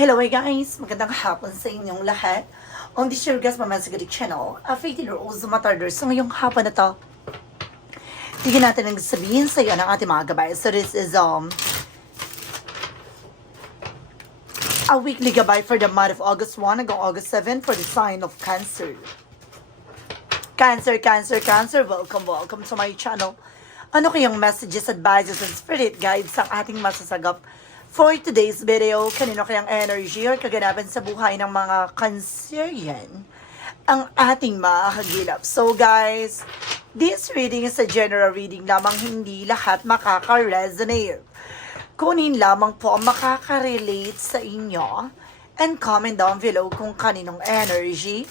Hello guys! Magandang hapon sa inyong lahat. On this your guys, Mama Sigrid Channel, a faithful Rose Matarders. So ngayong hapon na to, tignan natin ang sabihin sa iyo ng ating mga gabay. So this is um a weekly gabay for the month of August 1 hanggang August 7 for the sign of Cancer. Cancer, Cancer, Cancer, welcome, welcome to my channel. Ano kayang messages, advices, and spirit guides ang ating masasagap for today's video? Kanino kayang energy or kaganapan sa buhay ng mga Cancerian ang ating makakagilap? So guys, this reading is a general reading lamang hindi lahat makaka-resonate. Kunin lamang po ang makaka-relate sa inyo and comment down below kung kaninong energy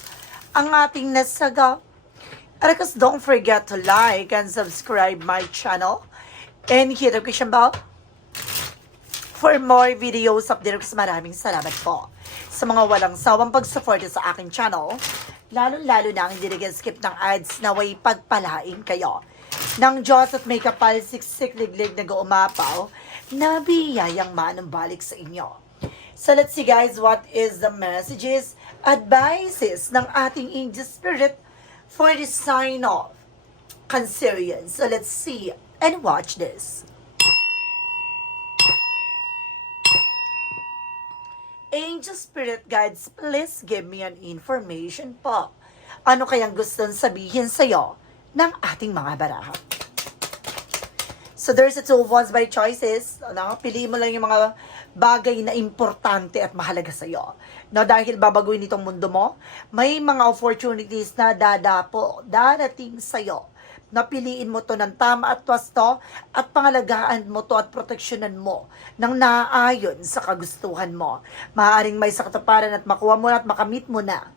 ang ating nasagap. At don't forget to like and subscribe my channel and hit the notification bell for more videos updates. Maraming salamat po sa mga walang sawang pagsuporta sa aking channel. Lalo-lalo na ang hindi skip ng ads na way pagpalain kayo. Nang Diyos at may kapal siksik liglig na umapaw, na biyayang manumbalik sa inyo. So let's see guys, what is the messages, advices ng ating angel spirit for the sign of Cancerian. So let's see and watch this. Angel Spirit Guides, please give me an information po. Ano kayang gustong sabihin sa'yo ng ating mga baraha? So there's a two wands by choices. Ano, pili mo lang yung mga bagay na importante at mahalaga sa iyo. No, dahil babaguhin itong mundo mo, may mga opportunities na dadapo, darating sa iyo. Napiliin mo to ng tama at wasto at pangalagaan mo to at proteksyonan mo ng naaayon sa kagustuhan mo. Maaaring may sakatuparan at makuha mo na at makamit mo na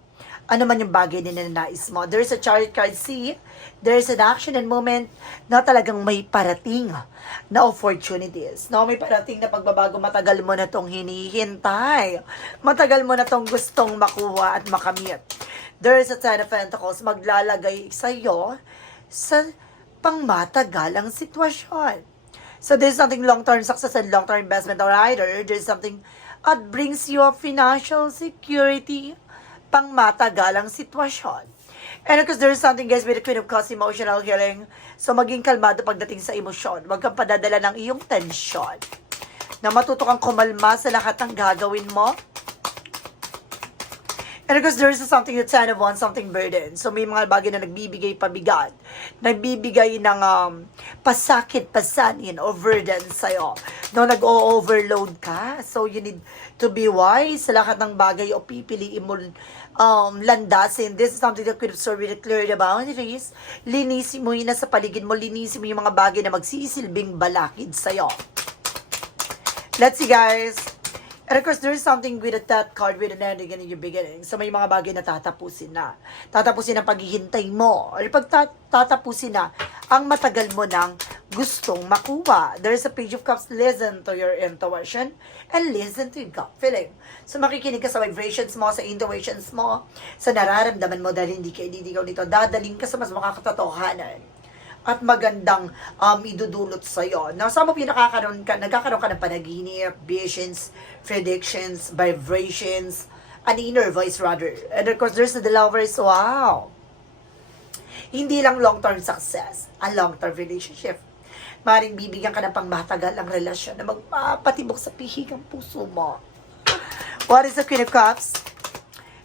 ano man yung bagay na nanais mo. There's a chart card C. There's an action and moment na talagang may parating na opportunities. No, may parating na pagbabago. Matagal mo na tong hinihintay. Matagal mo na tong gustong makuha at makamit. There's a Ten of Pentacles maglalagay sa iyo sa pangmatagalang sitwasyon. So there's something long-term success and long-term investment or either there's something that brings you a financial security pang matagalang sitwasyon. And because there's something guys with the Queen of Cups, emotional healing. So maging kalmado pagdating sa emosyon. Huwag kang padadala ng iyong tensyon. Na matuto kang kumalma sa lahat ng gagawin mo. And because there's something that kind of want something burden. So may mga bagay na nagbibigay pabigat. Nagbibigay ng um, pasakit, pasanin, o burden sa'yo. No, nag-o-overload ka. So you need to be wise sa lahat ng bagay o pipiliin mo um, landasin. This is something that could have so really clear the boundaries. Linisin mo yun sa paligid mo. Linisin mo yung mga bagay na magsisilbing balakid sa'yo. Let's see guys. And of course, there is something with a that card with an ending and in your beginning. So may mga bagay na tatapusin na. Tatapusin ang paghihintay mo. Or pag ta- tatapusin na, ang matagal mo nang gustong makuha. There is a page of cups. Listen to your intuition and listen to your gut feeling. So makikinig ka sa vibrations mo, sa intuitions mo, sa nararamdaman mo dahil hindi ka ididikaw nito. Dadaling ka sa mas makakatotohanan at magandang um, idudulot sa iyo. Now, some of you nakakaroon ka, nagkakaroon ka ng panaginip, visions, predictions, vibrations, an inner voice rather. And of course, there's the lovers, wow! Hindi lang long-term success, a long-term relationship. Maring bibigyan ka ng pangmatagal ang relasyon na magpapatibok sa pihigang puso mo. What is the Queen of Cups?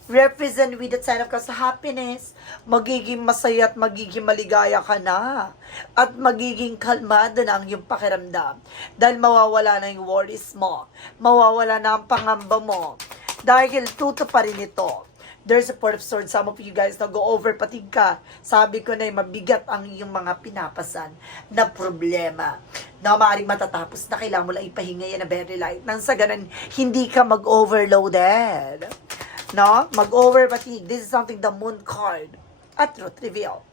Represent with the Ten of Cups happiness, magiging masaya at magiging maligaya ka na. At magiging kalmado na ang iyong pakiramdam. Dahil mawawala na yung worries mo. Mawawala na ang pangamba mo. Dahil tuto pa rin ito. There's a Port of Swords. Some of you guys na go over patig ka. Sabi ko na eh, mabigat ang iyong mga pinapasan na problema na maaaring matatapos na kailangan mo lang ipahinga yan na very light. Nang sa ganun, hindi ka mag-overloaded no? Mag-over fatigue. This is something the moon card at truth reveal.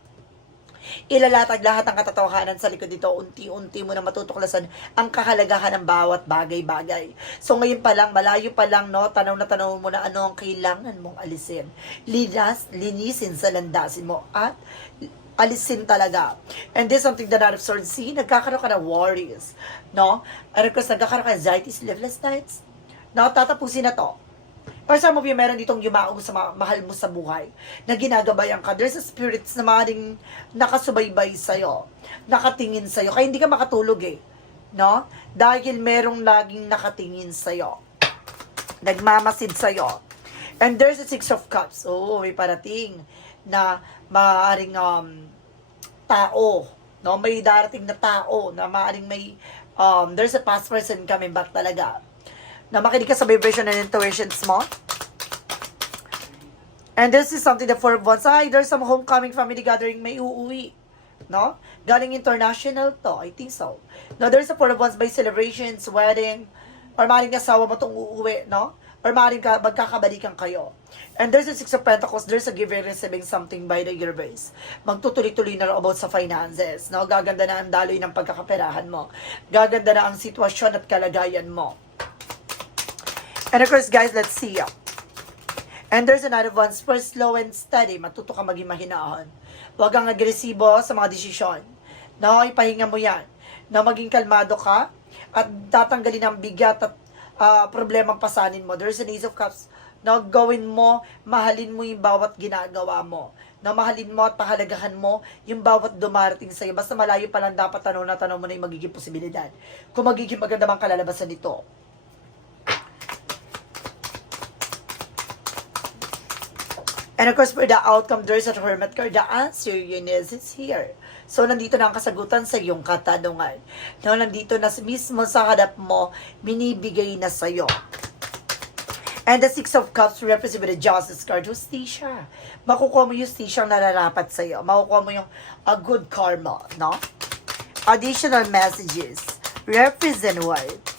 Ilalatag lahat ng katotohanan sa likod dito. Unti-unti mo na matutuklasan ang kahalagahan ng bawat bagay-bagay. So ngayon pa lang, malayo pa lang, no? Tanaw na tanaw mo na ano ang kailangan mong alisin. Linas, linisin sa landasin mo at alisin talaga. And this is something that out of swords, see, nagkakaroon ka ng worries, no? And of course, nagkakaroon ka anxiety, sleepless nights, no? Tatapusin na to Or some of you, meron ditong yumaong sa ma- mahal mo sa buhay na ginagabayan ka. There's a spirits na maaaring nakasubaybay sa'yo, nakatingin sa'yo. Kaya hindi ka makatulog eh. No? Dahil merong laging nakatingin sa'yo. Nagmamasid sa'yo. And there's a Six of Cups. Oo, may parating na maaaring um, tao. No? May darating na tao na maaaring may um, there's a past person coming back talaga na makinig ka sa vibration and intuitions mo. And this is something that for once, ay, there's some homecoming family gathering may uuwi. No? Galing international to, I think so. No, there's a for once by celebrations, wedding, or maaaring asawa mo itong uuwi, no? Or maaaring ka, magkakabalikan kayo. And there's a Six of Pentacles, there's a giving receiving something by the base. Magtutuloy-tuloy na about sa finances, no? Gaganda na ang daloy ng pagkakaperahan mo. Gaganda na ang sitwasyon at kalagayan mo. And of course, guys, let's see. And there's another one, first slow and steady. Matuto ka maging mahinahon. Huwag kang agresibo sa mga desisyon. No, ipahinga mo yan. Na maging kalmado ka at tatanggalin ang bigat at ah, problemang pasanin mo. There's an Ace of Cups. No, gawin mo, mahalin mo yung bawat ginagawa mo. Na mahalin mo at pahalagahan mo yung bawat dumarating sa'yo. Basta malayo pa lang dapat tanong na tanong mo na yung magiging posibilidad. Kung magiging maganda bang kalalabasan nito. And of course, for the outcome, there's a hermit card. The answer yun is, it's here. So, nandito na ang kasagutan sa iyong katanungan. No, nandito na mismo sa harap mo, binibigay na sa'yo. And the Six of Cups represent with the Justice card. Justisya. Makukuha mo yung justisya ang nararapat sa'yo. Makukuha mo yung a good karma, no? Additional messages. Represent what?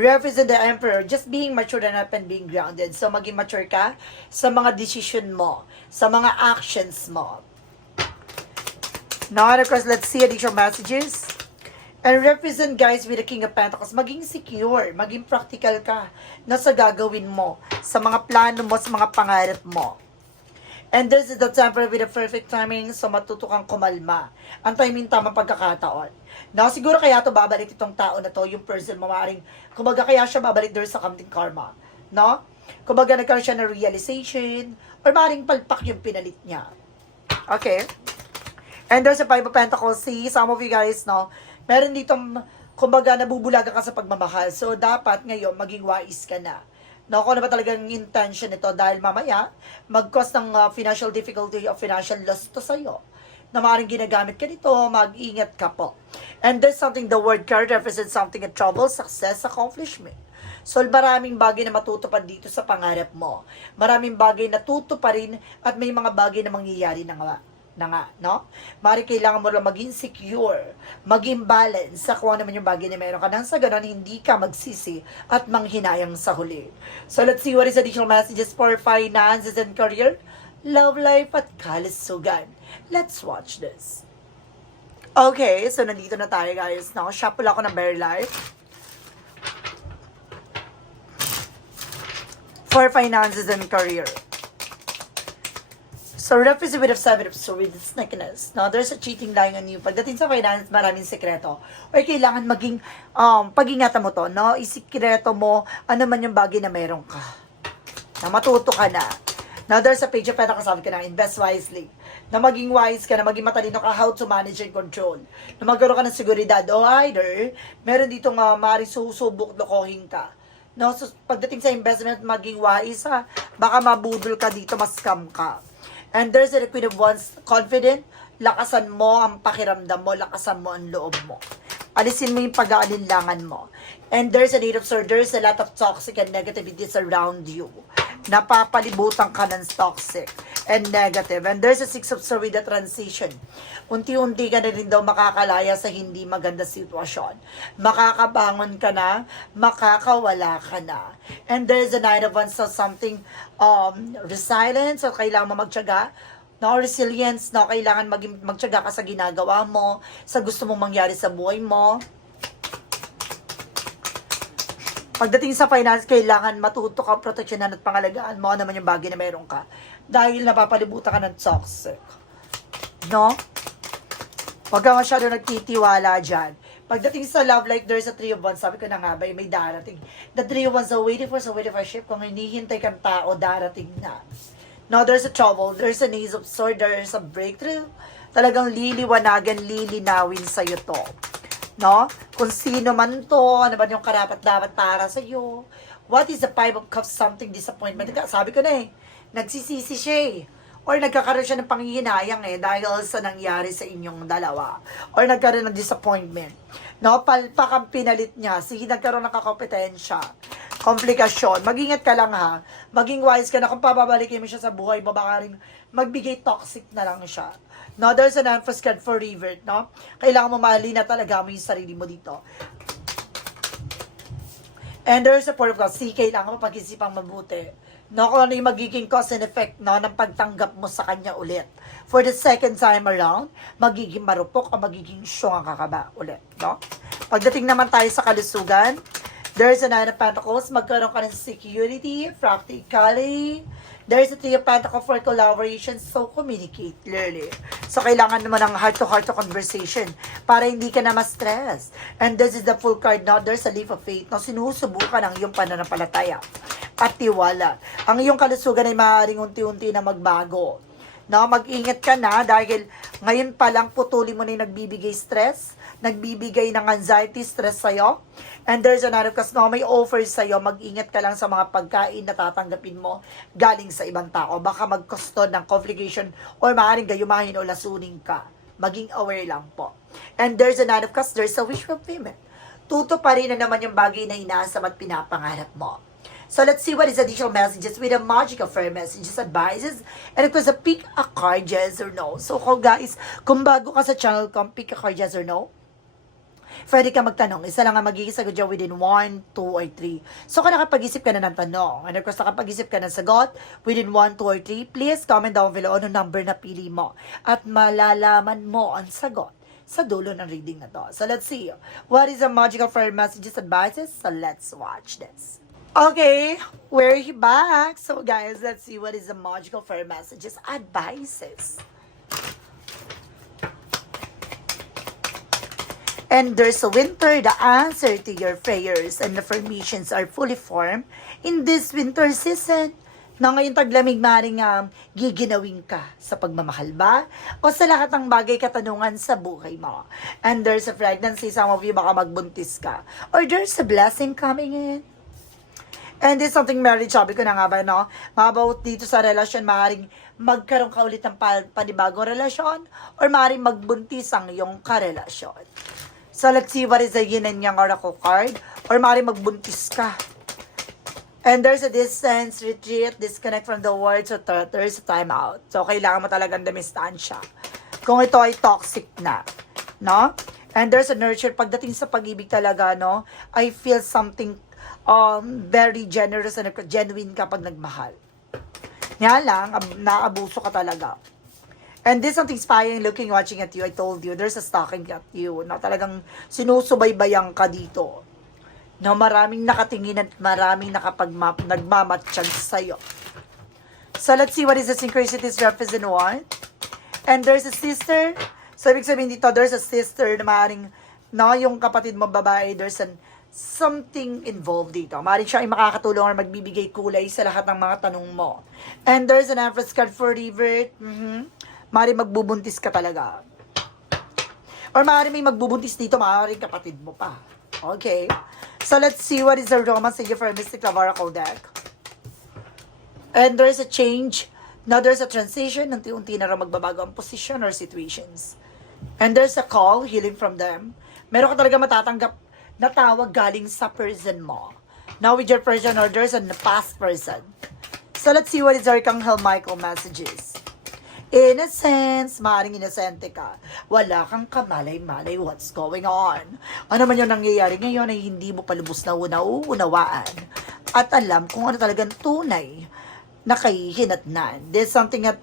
Represent the emperor, just being mature enough and being grounded. So, maging mature ka sa mga decision mo, sa mga actions mo. Now, and of course, let's see additional messages. And represent, guys, with the King of Pentacles, maging secure, maging practical ka na sa gagawin mo, sa mga plano mo, sa mga pangarap mo. And this is the temper with the perfect timing, so matuto kang kumalma. Ang timing tamang pagkakataon. Now, siguro kaya to babalik itong tao na to, yung person mo maaaring, kumbaga kaya siya babalik there sa kamting karma. No? Kumbaga nagkaroon siya ng realization, or maaaring palpak yung pinalit niya. Okay? And there's a Five of Pentacles. See, some of you guys, no, meron ditong, kumbaga, nabubulaga ka sa pagmamahal. So, dapat ngayon, maging wise ka na. No, kung ano ba talagang intention nito dahil mamaya, mag-cause ng uh, financial difficulty o financial loss to sa'yo. Na maaaring ginagamit ka nito, mag-ingat ka po. And there's something, the word card represents something a trouble, success, accomplishment. So, maraming bagay na matutupad dito sa pangarap mo. Maraming bagay na tutuparin at may mga bagay na mangyayari na nga na nga, no? Mari kailangan mo lang maging secure, maging balance sa kung ano naman yung bagay na meron ka. Nang sa ganon, hindi ka magsisi at manghinayang sa huli. So, let's see what is additional messages for finances and career, love life, at kalusugan. Let's watch this. Okay, so nandito na tayo guys. No? Shuffle ako ng Bear Life. For finances and career. So, represent with of seven of swords, snakiness. Now, there's a cheating lying on you. Pagdating sa finance, maraming sekreto. Or kailangan maging, um, pag-ingatan mo to, no? Isikreto mo, ano man yung bagay na meron ka. Na matuto ka na. Now, there's a page of Pentacles, sabi ka na, invest wisely. Na maging wise ka, na maging matalino ka, how to manage and control. Na magkaroon ka ng seguridad. O either, meron ditong uh, maaaring susubok, lokohin ka. No, so pagdating sa investment, maging wise ha. Baka mabudol ka dito, mas-scam ka. And there's a Queen of Wands, confident, lakasan mo ang pakiramdam mo, lakasan mo ang loob mo. Alisin mo yung pag-aalinlangan mo. And there's a Eight of Swords, there's a lot of toxic and negativities around you. Napapalibutan ka ng toxic and negative. And there's a Six of Swords with the transition. Unti-unti ka na rin daw makakalaya sa hindi maganda sitwasyon. Makakabangon ka na, makakawala ka na. And there's a Nine of Wands, so something um, resilience, so kailangan mo magtyaga, no resilience, no kailangan maging magtiyaga ka sa ginagawa mo, sa gusto mong mangyari sa buhay mo. Pagdating sa finance, kailangan matuto ka, proteksyonan at pangalagaan mo ano naman yung bagay na meron ka. Dahil napapalibutan ka ng toxic. No? Huwag ka masyado nagtitiwala dyan. Pagdating sa love life, there's a three of wands. Sabi ko na nga ba, may darating. The three of wands are waiting for, so waiting for ship. Kung hinihintay kang tao, darating na. No, there's a trouble. There's an ace of sword. There's a breakthrough. Talagang liliwanagan, lilinawin sa'yo to. No? Kung sino man to, ano ba yung karapat dapat para sa'yo. What is the five of cups? Something disappointment. Sabi ko na eh, nagsisisi siya eh. Or nagkakaroon siya ng panghihinayang eh dahil sa nangyari sa inyong dalawa. Or nagkaroon ng disappointment. No, palpak ang pinalit niya. Sige, nagkaroon ng kakompetensya. Komplikasyon. Mag-ingat ka lang ha. Maging wise ka na kung pababalikin mo siya sa buhay baka rin magbigay toxic na lang siya. No, there's an card for revert, no? Kailangan mo mahalin na talaga mo yung sarili mo dito. And there's a point of God. Si kailangan mo pag-isipang mabuti. No, kung ano yung magiging cause and effect no, ng pagtanggap mo sa kanya ulit. For the second time around, magiging marupok o magiging strong ang kakaba ulit. No? Pagdating naman tayo sa kalusugan, there's a Nine of Pentacles, magkaroon ka ng security, practicality, there's a Three of Pentacles for collaboration, so communicate clearly. So, kailangan naman ng heart-to-heart conversation para hindi ka na ma-stress. And this is the full card now. There's a leap of faith na sinusubukan ang iyong pananampalataya at tiwala. Ang iyong kalusugan ay maaaring unti-unti na magbago. No, mag-ingat ka na dahil ngayon pa lang putuli mo na yung nagbibigay stress, nagbibigay ng anxiety, stress sa'yo. And there's another kasi no, may offer sa'yo, mag-ingat ka lang sa mga pagkain na tatanggapin mo galing sa ibang tao. Baka mag-costo ng complication or maaaring gayumahin o lasunin ka. Maging aware lang po. And there's another because there's a wish fulfillment. Tuto pa rin na naman yung bagay na inaasam at pinapangarap mo. So let's see what is additional messages with a magical fairy messages, advices, and it was a pick a card, yes or no. So kung guys, kung bago ka sa channel ko, pick a card, yes or no, pwede ka magtanong. Isa lang ang magiging sagot dyan within 1, 2, or 3. So kung nakapag-isip ka na ng tanong, and of course nakapag-isip ka ng sagot within 1, 2, or 3, please comment down below ano number na pili mo. At malalaman mo ang sagot sa dulo ng reading na to. So let's see. What is the magical fairy messages, advices? So let's watch this. Okay, we're back. So guys, let's see what is the magical fairy messages, advices. And there's a winter, the answer to your prayers and affirmations are fully formed in this winter season. Na ngayon taglamig maring um, giginawin ka sa pagmamahal ba? O sa lahat ng bagay katanungan sa buhay mo? And there's a pregnancy, some of you baka magbuntis ka. Or there's a blessing coming in. And this something marriage, sabi ko na nga ba, no? About dito sa relasyon, maaaring magkaroon ka ulit ng pa- panibagong relasyon or maaaring magbuntis ang iyong karelasyon. So, let's see what is the yin and yang oracle card. Or maaaring magbuntis ka. And there's a distance, retreat, disconnect from the world, so th- there's a time out. So, kailangan mo talagang dumistansya. Kung ito ay toxic na. No? And there's a nurture. Pagdating sa pag-ibig talaga, no? I feel something um, very generous and genuine kapag nagmahal. Nga lang, ab- naabuso ka talaga. And this something spying, looking, watching at you. I told you, there's a stalking at you. Na talagang sinusubaybayan ka dito. Na maraming nakatingin at maraming nakapagmap, nagmamatsyag sa'yo. So let's see what is the synchronicities represent what? And there's a sister. So ibig sabihin dito, there's a sister na maaaring, no, yung kapatid mo babae, there's an something involved dito. Maaaring siya ay makakatulong or magbibigay kulay sa lahat ng mga tanong mo. And there's an card for revert. Mm-hmm. Maaaring magbubuntis ka talaga. Or maaaring may magbubuntis dito, maaaring kapatid mo pa. Okay. So let's see what is the romance sige for a Mystic Love Oracle deck. And there's a change. Now there's a transition. Unti-unti na rin magbabago ang position or situations. And there's a call, healing from them. Meron ka talaga matatanggap na tawag galing sa person mo. Now with your person or there's a past person. So let's see what is Archangel Michael messages. Innocence, maaaring inosente ka. Wala kang kamalay-malay what's going on. Ano man yung nangyayari ngayon ay hindi mo palubos na unauunawaan. At alam kung ano talagang tunay na kahihinatnan. There's something that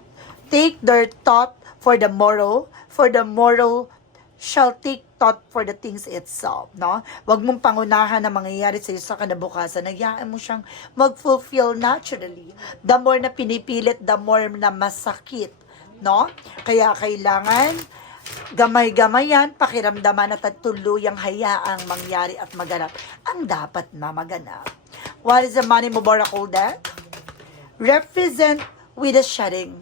take their thought for the moral, for the moral shall take thought for the things itself, no? Huwag mong pangunahan na mangyayari sa iyo sa kanabukasan. Nagyaan mo siyang mag-fulfill naturally. The more na pinipilit, the more na masakit, no? Kaya kailangan Gamay-gamay yan, pakiramdaman at tuluyang hayaang mangyari at maganap ang dapat na maganap. What is the money mo Oracle deck? Represent with a shedding.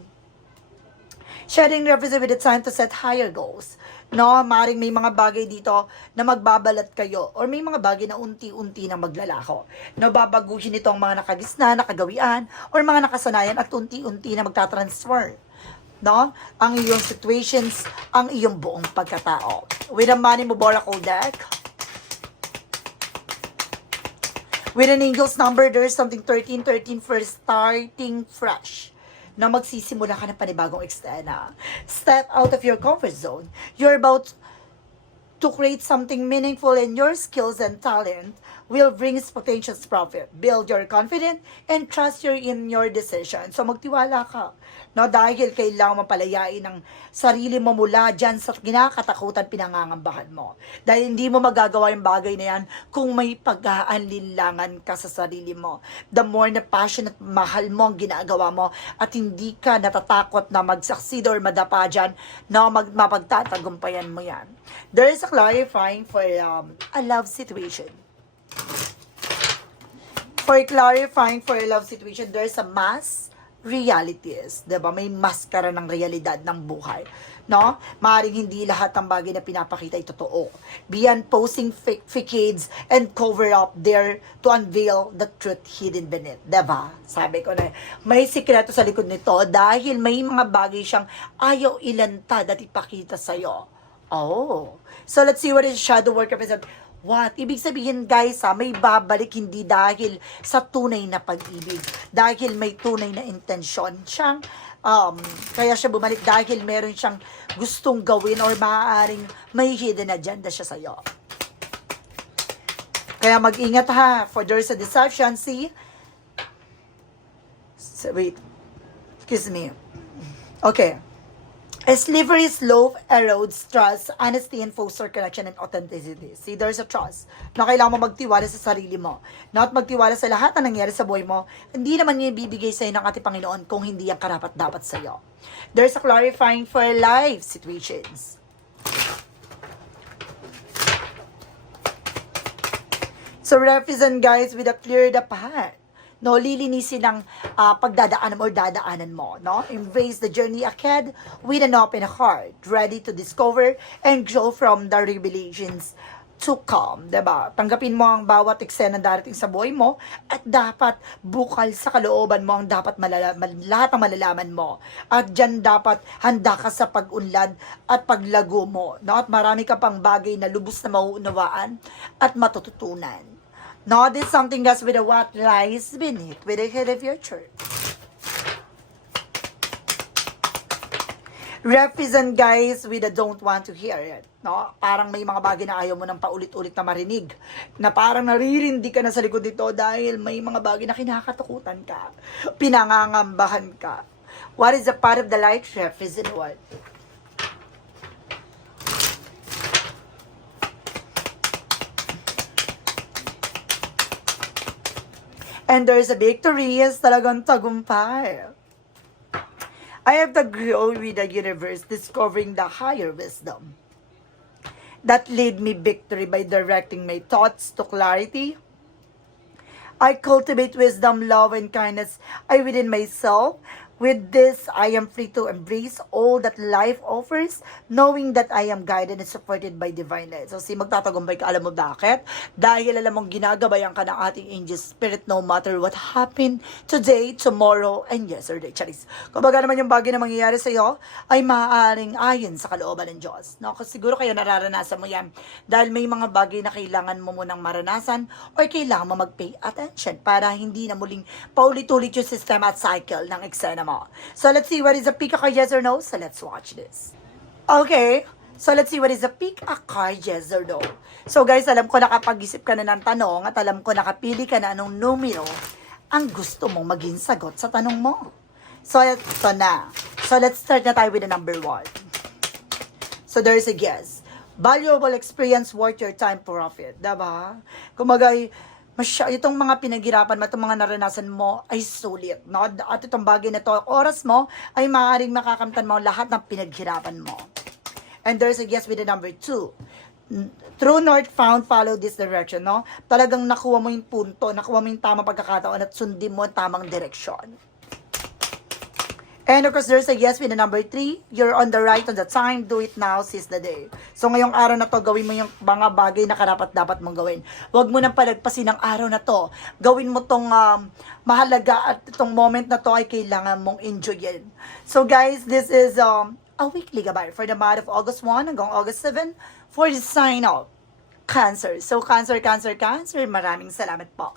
Shedding represent with the time to set higher goals. No, maring may mga bagay dito na magbabalat kayo or may mga bagay na unti-unti na maglalako. No, babaguhin ito ang mga nakagisna, nakagawian, or mga nakasanayan at unti-unti na magtatransfer. No? Ang iyong situations, ang iyong buong pagkatao. With a money mo Oracle deck, With an angel's number, there's something 13, 13 for starting fresh na magsisimula ka ng panibagong eksena. Step out of your comfort zone. You're about to create something meaningful in your skills and talent will bring spontaneous profit. Build your confidence and trust your in your decision. So magtiwala ka. No, dahil kailangan mapalayain ng sarili mo mula dyan sa kinakatakutan pinangangambahan mo. Dahil hindi mo magagawa yung bagay na yan kung may pag-aanlinlangan ka sa sarili mo. The more na passionate, mahal mo ang ginagawa mo at hindi ka natatakot na mag-succeed or madapa dyan na mag mapagtatagumpayan mo yan. There is a clarifying for um, a love situation. For clarifying for a love situation, there's a mass realities, 'di ba? May maskara ng realidad ng buhay, no? Maaring hindi lahat ng bagay na pinapakita ay totoo. Beyond posing fake facades and cover up there to unveil the truth hidden beneath, 'di ba? Sabi ko na may sikreto sa likod nito dahil may mga bagay siyang ayaw ilantad at ipakita sa iyo. Oh. So let's see what is shadow work represent. What? Ibig sabihin guys ha, may babalik hindi dahil sa tunay na pag-ibig. Dahil may tunay na intensyon siyang, um, kaya siya bumalik dahil meron siyang gustong gawin or maaaring may hidden agenda siya sa'yo. Kaya mag-ingat ha, for there's a deception, see? So, wait. Excuse me. Okay. A slippery slope erodes trust, honesty, and foster connection and authenticity. See, there's a trust na kailangan mo magtiwala sa sarili mo. Not magtiwala sa lahat na nangyari sa buhay mo. Hindi naman niya ibibigay sa'yo ng ating Panginoon kung hindi ang karapat dapat sa'yo. There's a clarifying for life situations. So, represent guys with a clear the path. No, lilinisin ang ah, pagdadaanan mo or dadaanan mo, no? Embrace the journey ahead with an open heart, ready to discover and grow from the revelations to come, ba? Tanggapin mo ang bawat eksena darating sa buhay mo at dapat bukal sa kalooban mo ang dapat malalaman, lahat ng malalaman mo. At diyan dapat handa ka sa pag-unlad at paglago mo, no? At marami ka pang bagay na lubos na mauunawaan at matututunan. No, this is something guys with what lies beneath with the head of your church. Represent guys with a don't want to hear it. No? Parang may mga bagay na ayaw mo nang paulit-ulit na marinig. Na parang naririndi ka na sa likod nito dahil may mga bagay na kinakatakutan ka. Pinangangambahan ka. What is the part of the light? Represent what? And there's a victory, yes, talagang tagumpay. I have to grow with the universe, discovering the higher wisdom. That lead me victory by directing my thoughts to clarity. I cultivate wisdom, love, and kindness I within myself. With this, I am free to embrace all that life offers, knowing that I am guided and supported by divine light. So, si magtatagumpay ka, alam mo bakit? Dahil alam mong ginagabayan ka ng ating angel spirit no matter what happened today, tomorrow, and yesterday. Charis. Kumbaga naman yung bagay na mangyayari sa iyo ay maaaring ayon sa kalooban ng Diyos. No? Kasi siguro kaya nararanasan mo yan dahil may mga bagay na kailangan mo munang maranasan or kailangan mo mag-pay attention para hindi na muling paulit-ulit yung system at cycle ng eksena mo. So let's see what is a pick a card yes or no. So let's watch this. Okay. So let's see what is a pick a card yes or no. So guys, alam ko nakapag-isip ka na ng tanong at alam ko nakapili ka na anong numero ang gusto mong maging sagot sa tanong mo. So ito na. So let's start na tayo with the number one. So there's a guess. Valuable experience worth your time profit. Diba? Kumaga, masya, itong mga pinaghirapan mo, itong mga naranasan mo ay sulit. No? At itong bagay na to, oras mo ay maaaring makakamtan mo lahat ng pinaghirapan mo. And there's a yes with the number 2. N- True north found, follow this direction, no? Talagang nakuha mo yung punto, nakuha mo yung tamang pagkakataon at sundin mo ang tamang direksyon. And of course, there's a yes with the number 3. You're on the right on the time. Do it now, seize the day. So ngayong araw na to, gawin mo yung mga bagay na karapat dapat mong gawin. Huwag mo nang palagpasin ang araw na to. Gawin mo tong um, mahalaga at itong moment na to ay kailangan mong enjoyin. So guys, this is um, a weekly gabay for the month of August 1 hanggang August 7 for the sign of Cancer. So Cancer, Cancer, Cancer, maraming salamat po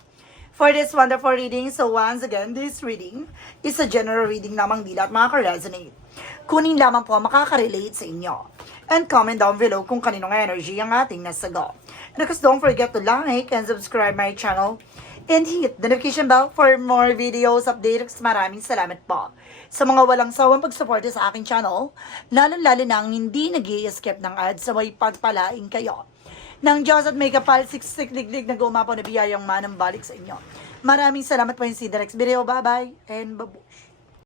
for this wonderful reading. So once again, this reading is a general reading lamang dila at makaka-resonate. Kunin lamang po makaka-relate sa inyo. And comment down below kung kaninong energy ang ating nasagot. And of don't forget to like and subscribe my channel and hit the notification bell for more videos updates. Maraming salamat po sa mga walang sawang pagsuporta sa aking channel, lalo-lalo na hindi nag escape ng ads sa may pagpalaing kayo ng Diyos at may kapal siksik digdig na gumapo na biyayang manang sa inyo. Maraming salamat po yung si Direx Video. Bye-bye and babush.